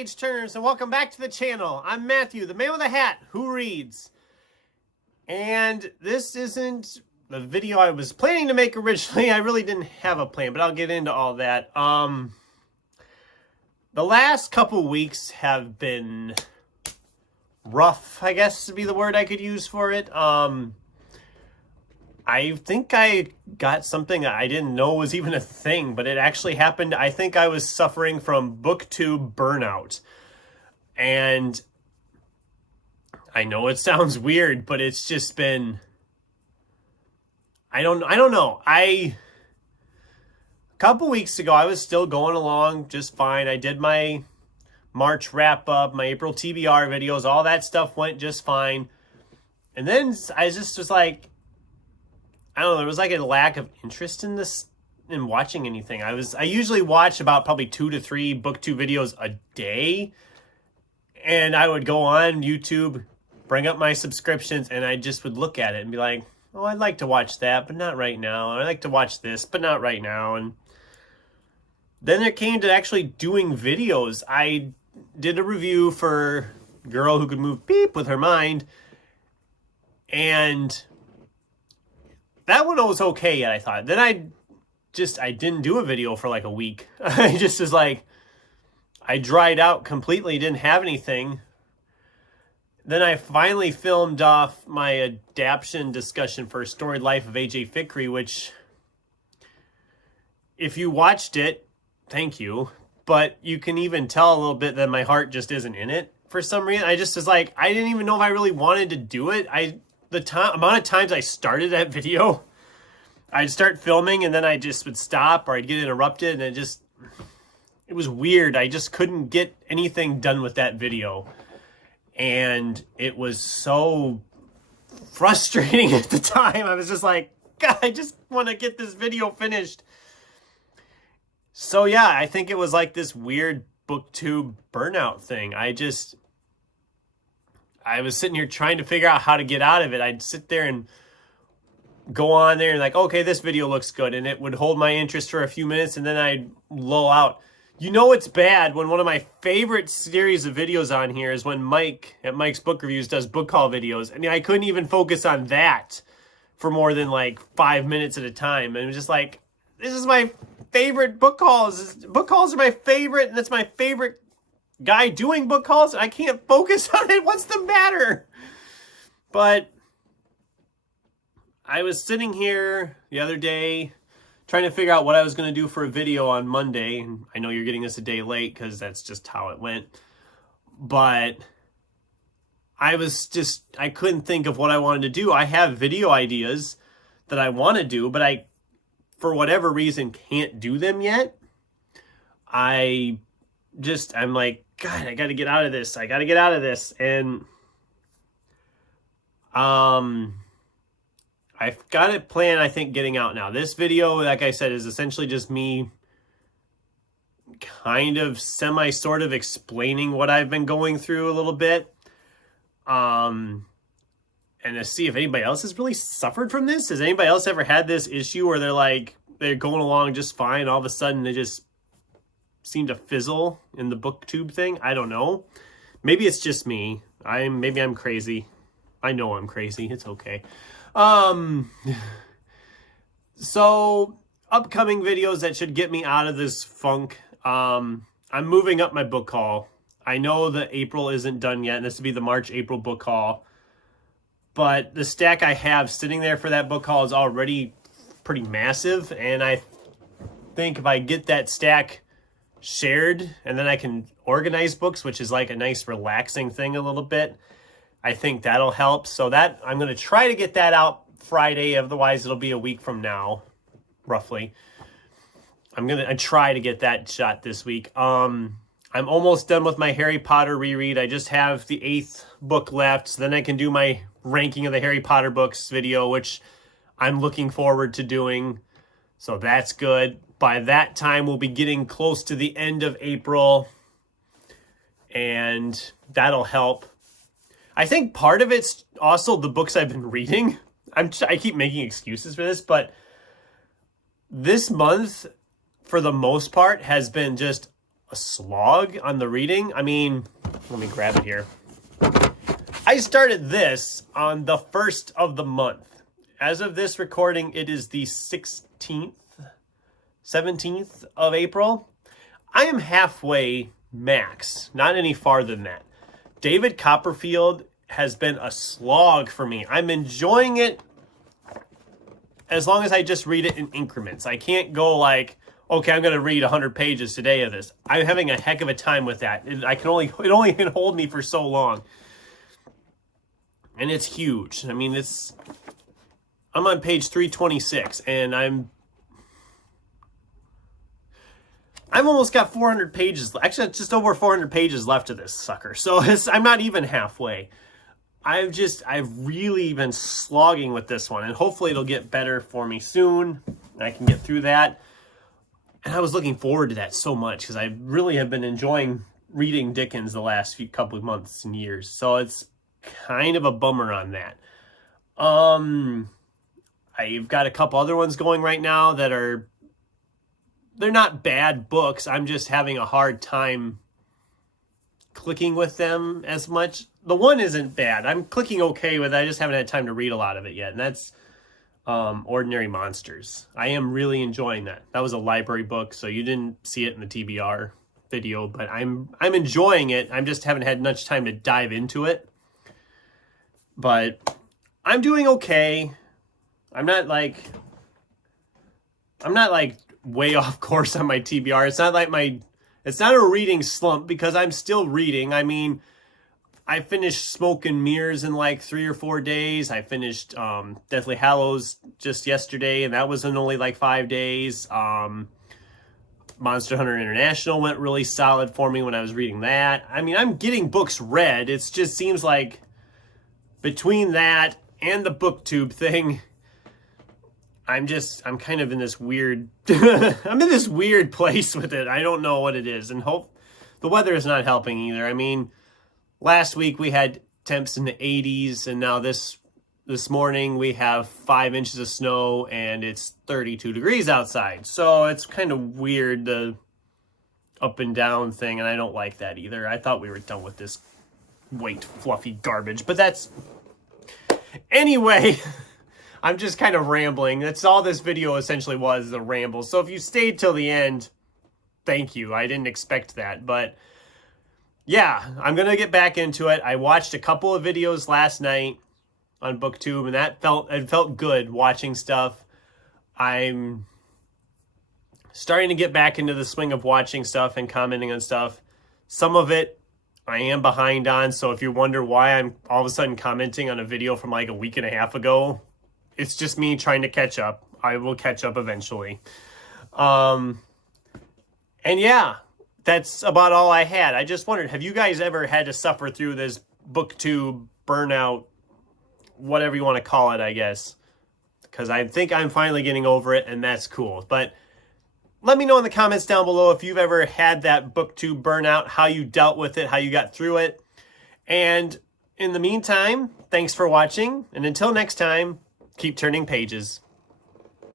page turners, and welcome back to the channel. I'm Matthew, the man with a hat who reads. And this isn't the video I was planning to make originally. I really didn't have a plan, but I'll get into all that. The last couple weeks have been rough, I guess would be the word I could use for it. I think I got something I didn't know was even a thing, but it actually happened. I think I was suffering from Booktube Burnout. And I know it sounds weird, but it's just been, I don't know. A couple weeks ago, I was still going along just fine. I did my March wrap up, my April TBR videos, all that stuff went just fine. And then I just was like, I don't know, there was like a lack of interest in watching anything. I usually watch about probably 2 to 3 Booktube videos a day. And I would go on YouTube, bring up my subscriptions, and I just would look at it and be like, oh, I'd like to watch that, but not right now. I'd like to watch this, but not right now. And then it came to actually doing videos. I did a review for Girl Who Could Move Beep with Her Mind. And that one was okay, I thought. Then I didn't do a video for like a week. I just was like, I dried out completely, didn't have anything. Then I finally filmed off my adaptation discussion for Storied Life of A.J. Fikry, which, if you watched it, thank you. But you can even tell a little bit that my heart just isn't in it for some reason. I just was like, I didn't even know if I really wanted to do it. The amount of times I started that video, I'd start filming and then I just would stop or I'd get interrupted, and it was weird. I just couldn't get anything done with that video. And it was so frustrating at the time. I was just like, God, I just want to get this video finished. So yeah, I think it was like this weird Booktube burnout thing. I was sitting here trying to figure out how to get out of it. I'd sit there and go on there and like, okay, this video looks good. And it would hold my interest for a few minutes and then I'd lull out. You know it's bad when one of my favorite series of videos on here is when Mike at Mike's Book Reviews does book haul videos. And I couldn't even focus on that for more than like 5 minutes at a time. And it was just like, this is my favorite book hauls. Book hauls are my favorite, and that's my favorite guy doing book hauls. I can't focus on it. What's the matter? But I was sitting here the other day trying to figure out what I was going to do for a video on Monday. And I know you're getting this a day late because that's just how it went. But I couldn't think of what I wanted to do. I have video ideas that I want to do, but I, for whatever reason, can't do them yet. I'm like, God, I got to get out of this. I got to get out of this. And I've got it planned, I think, getting out now. This video, like I said, is essentially just me kind of sort of explaining what I've been going through a little bit. And to see if anybody else has really suffered from this. Has anybody else ever had this issue where they're going along just fine, all of a sudden they just seem to fizzle in the Booktube thing? I don't know. Maybe it's just me. Maybe I'm crazy. I know I'm crazy. It's okay. So upcoming videos that should get me out of this funk. I'm moving up my book haul. I know that April isn't done yet, and this will be the March-April book haul. But the stack I have sitting there for that book haul is already pretty massive, and I think if I get that stack shared and then I can organize books, which is like a nice relaxing thing a little bit, I think that'll help. So that I'm going to try to get that out Friday. Otherwise, it'll be a week from now, roughly. I'm going to try to get that shot this week. I'm almost done with my Harry Potter reread. I just have the 8th book left. So then I can do my ranking of the Harry Potter books video, which I'm looking forward to doing. So that's good. By that time, we'll be getting close to the end of April. And that'll help. I think part of it's also the books I've been reading. I keep making excuses for this, but this month, for the most part, has been just a slog on the reading. I mean, let me grab it here. I started this on the 1st of the month. As of this recording, it is the 16th, 17th of April. I am halfway max, not any farther than that. David Copperfield has been a slog for me. I'm enjoying it as long as I just read it in increments. I can't go like, okay, I'm going to read 100 pages today of this. I'm having a heck of a time with that. It only can hold me for so long. And it's huge. I mean, I'm on page 326, and I've almost got 400 pages. Actually, just over 400 pages left of this sucker. So I'm not even halfway. I've really been slogging with this one, and hopefully it'll get better for me soon. I can get through that. And I was looking forward to that so much because I really have been enjoying reading Dickens the last couple of months and years. So it's kind of a bummer on that. I've got a couple other ones going right now that they're not bad books. I'm just having a hard time clicking with them as much. The one isn't bad. I'm clicking okay with it. I just haven't had time to read a lot of it yet. And that's Ordinary Monsters. I am really enjoying that. That was a library book, so you didn't see it in the TBR video, but I'm enjoying it. I just haven't had much time to dive into it. But I'm doing okay. I'm not like way off course on my TBR. It's not a reading slump because I'm still reading. I mean, I finished Smoke and Mirrors in like 3 or 4 days. I finished Deathly Hallows just yesterday, and that was in only like 5 days. Monster Hunter International went really solid for me when I was reading that. I mean, I'm getting books read. It just seems like between that and the Booktube thing, I'm kind of in this weird, I'm in this weird place with it. I don't know what it is. And the weather is not helping either. I mean, last week we had temps in the 80s, and now this morning we have 5 inches of snow and it's 32 degrees outside. So it's kind of weird, the up and down thing, and I don't like that either. I thought we were done with this white fluffy garbage, but anyway. I'm just kind of rambling. That's all this video essentially was, a ramble. So if you stayed till the end, thank you. I didn't expect that. But yeah, I'm going to get back into it. I watched a couple of videos last night on Booktube, and it felt good watching stuff. I'm starting to get back into the swing of watching stuff and commenting on stuff. Some of it I am behind on. So if you wonder why I'm all of a sudden commenting on a video from like a week and a half ago, it's just me trying to catch up. I will catch up eventually. And yeah, that's about all I had. I just wondered, have you guys ever had to suffer through this Booktube burnout, whatever you want to call it, I guess? Because I think I'm finally getting over it, and that's cool. But let me know in the comments down below if you've ever had that Booktube burnout, how you dealt with it, how you got through it. And in the meantime, thanks for watching. And until next time, keep turning pages.